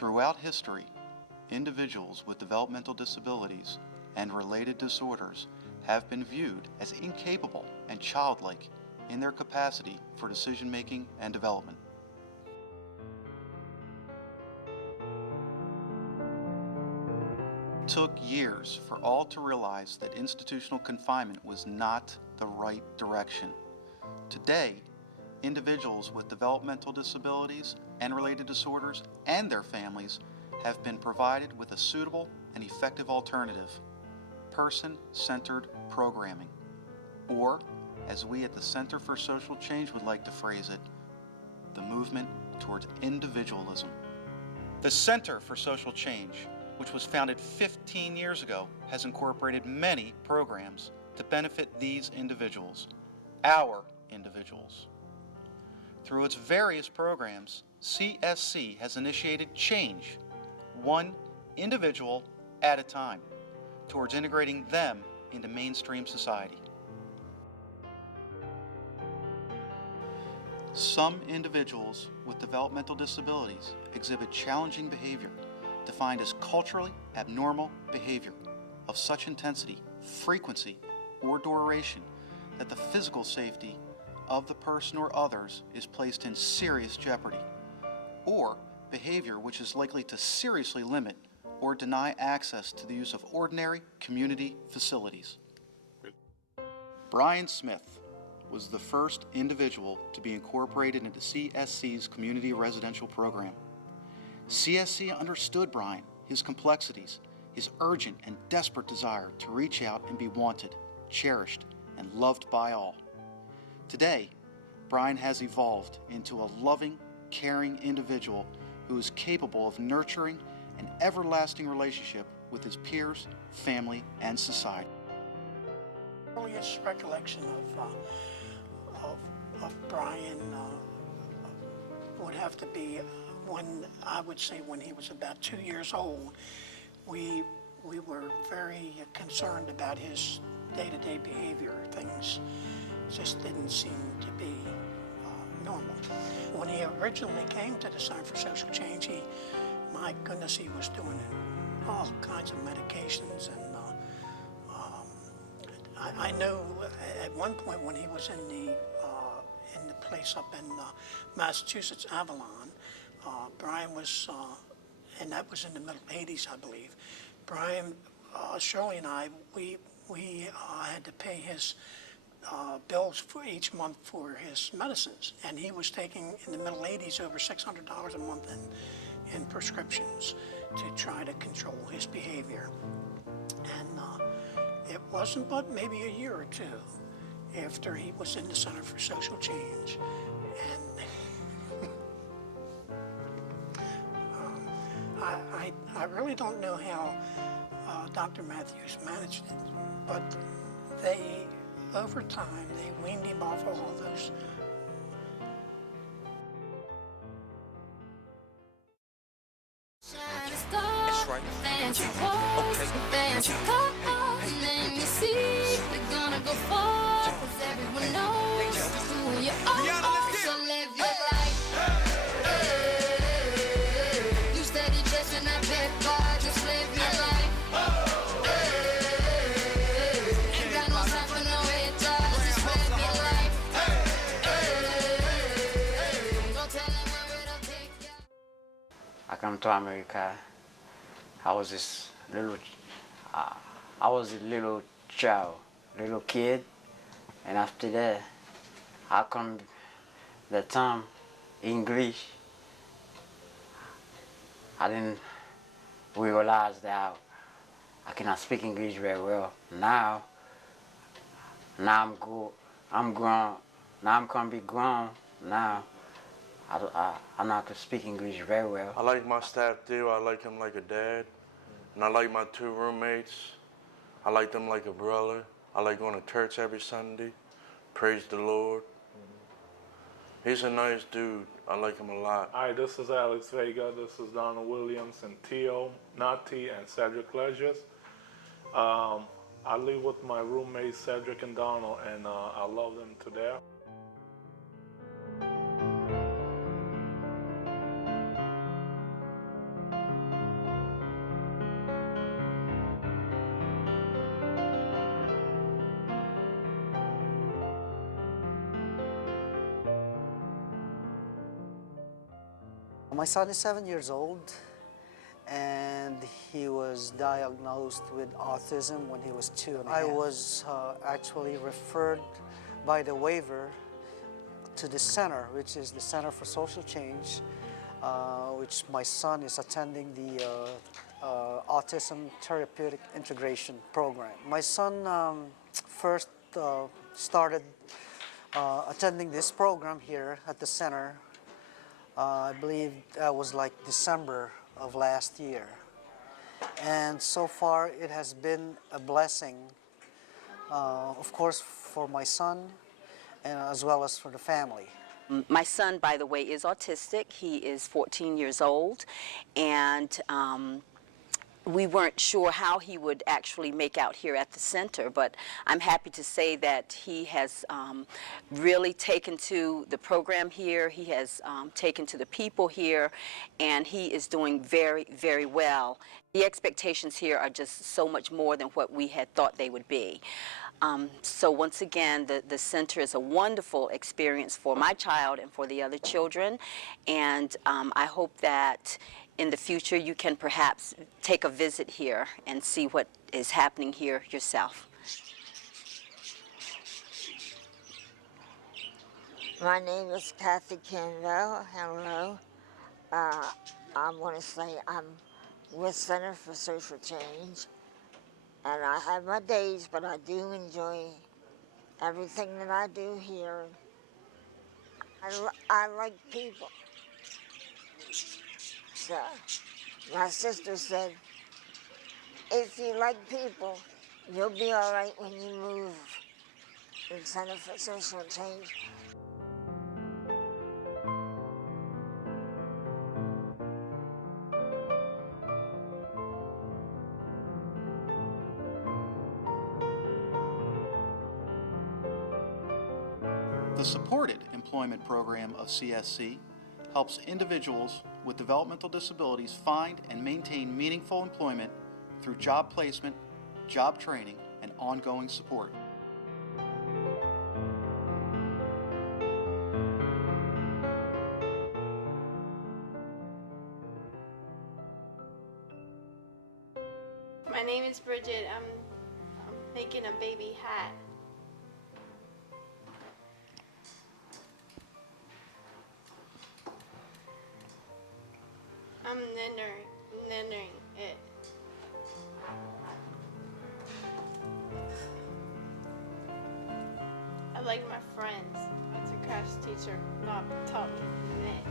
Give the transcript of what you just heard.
Throughout history, individuals with developmental disabilities and related disorders have been viewed as incapable and childlike in their capacity for decision-making and development. It took years for all to realize that institutional confinement was not the right direction. Today, individuals with developmental disabilities and related disorders and their families have been provided with a suitable and effective alternative: person-centered programming, or, as we at the Center for Social Change would like to phrase it, the movement towards individualism. The Center for Social Change, which was founded 15 years ago, has incorporated many programs to benefit these individuals, our individuals. Through its various programs, CSC has initiated change, one individual at a time, towards integrating them into mainstream society. Some individuals with developmental disabilities exhibit challenging behavior defined as culturally abnormal behavior of such intensity, frequency, or duration that the physical safety of the person or others is placed in serious jeopardy, or behavior which is likely to seriously limit or deny access to the use of ordinary community facilities. Brian Smith was the first individual to be incorporated into CSC's community residential program. CSC understood Brian, his complexities, his urgent and desperate desire to reach out and be wanted, cherished, and loved by all. Today, Brian has evolved into a loving, caring individual who is capable of nurturing an everlasting relationship with his peers, family, and society. Earliest recollection of Brian would have to be when, I would say, when he was about 2 years old. We were very concerned about his day-to-day behavior. Things just didn't seem to be normal. When he originally came to the Center for Social Change, my goodness, he was doing all kinds of medications, and I know at one point when he was in the place up in Massachusetts, Avalon, Brian was, and that was in the middle 80s, I believe. Brian, Shirley and I, we had to pay his bills for each month for his medicines, and he was taking, in the middle 80s, over $600 a month in prescriptions to try to control his behavior. And it wasn't but maybe a year or two after he was in the Center for Social Change, and I really don't know how Dr. Matthews managed it, but over time, they weaned him off all of those. That's right. I come to America. I was a little child, little kid, and after that, I come the time English. I didn't realize that I cannot speak English very well. Now I'm grown. Now I'm gonna be grown. Now I know how to speak English very well. I like my staff too. I like him like a dad. And I like my 2 roommates. I like them like a brother. I like going to church every Sunday. Praise the Lord. He's a nice dude. I like him a lot. Hi, this is Alex Vega. This is Donald Williams and Tio Nati and Cedric Legius. I live with my roommates Cedric and Donald, and I love them to death. My son is 7 years old, and he was diagnosed with autism when he was 2 and a half. I was actually referred by the waiver to the center, which is the Center for Social Change, which my son is attending the Autism Therapeutic Integration Program. My son first started attending this program here at the center. I believe that was like December of last year. And so far it has been a blessing, of course, for my son and as well as for the family. My son, by the way, is autistic. He is 14 years old, and we weren't sure how he would actually make out here at the center, but I'm happy to say that he has really taken to the program here. He has taken to the people here, and he is doing very, very well. The expectations here are just so much more than what we had thought they would be. So once again, the center is a wonderful experience for my child and for the other children, and I hope that in the future you can perhaps take a visit here and see what is happening here yourself. My name is Kathy Campbell. Hello. I want to say I'm with Center for Social Change, and I have my days, but I do enjoy everything that I do here. I like people. So, my sister said, if you like people, you'll be all right when you move in Center for Social Change. The Supported Employment Program of CSC helps individuals with developmental disabilities find and maintain meaningful employment through job placement, job training, and ongoing support. My name is Bridget. I'm making a baby hat. I'm knitting it. I like my friends. That's a crafts teacher not taught me to knit.